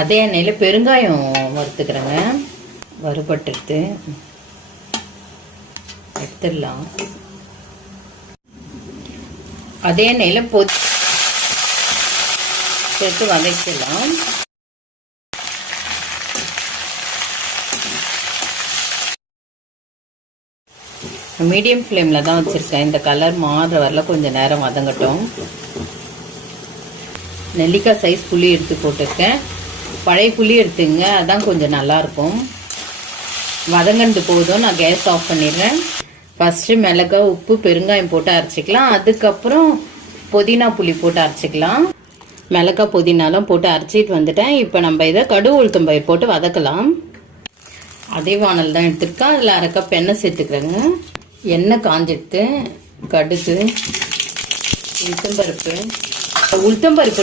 அதே எண்ணெயில் பெருங்காயம் வறுத்துக்கிறேங்க. வறுபட்டுருது, எடுத்துடலாம். அதே எண்ணெயில் சேர்த்து வதக்கலாம். மீடியம் ஃப்ளேமில் தான் வச்சுருக்கேன். இந்த கலர் மாறுற வரல கொஞ்சம் நேரம் வதங்கட்டும். நெல்லிக்காய் சைஸ் புளி எடுத்து போட்டிருக்கேன். பழைய புளி எடுத்துங்க, அதான் கொஞ்சம் நல்லாயிருக்கும். வதங்கினது போதும், நான் கேஸ் ஆஃப் பண்ணிடுறேன். ஃபஸ்ட்டு மிளகாய், உப்பு, பெருங்காயம் போட்டு அரைச்சிக்கலாம். அதுக்கப்புறம் புதினா புளி போட்டு அரைச்சிக்கலாம். மிளகாய் புதினாலாம் போட்டு அரைச்சிட்டு வந்துட்டேன். இப்போ நம்ம இதை கடுகு உளுத்தம் பயிர் போட்டு வதக்கலாம். அதே வானல் தான் எடுத்துருக்கேன். அதில் அரை கப் எண்ணெய் சேர்த்துக்கிறேங்க. எண்ணெய் காஞ்சிடுத்து. கடுகு, உளுத்தம்பருப்பு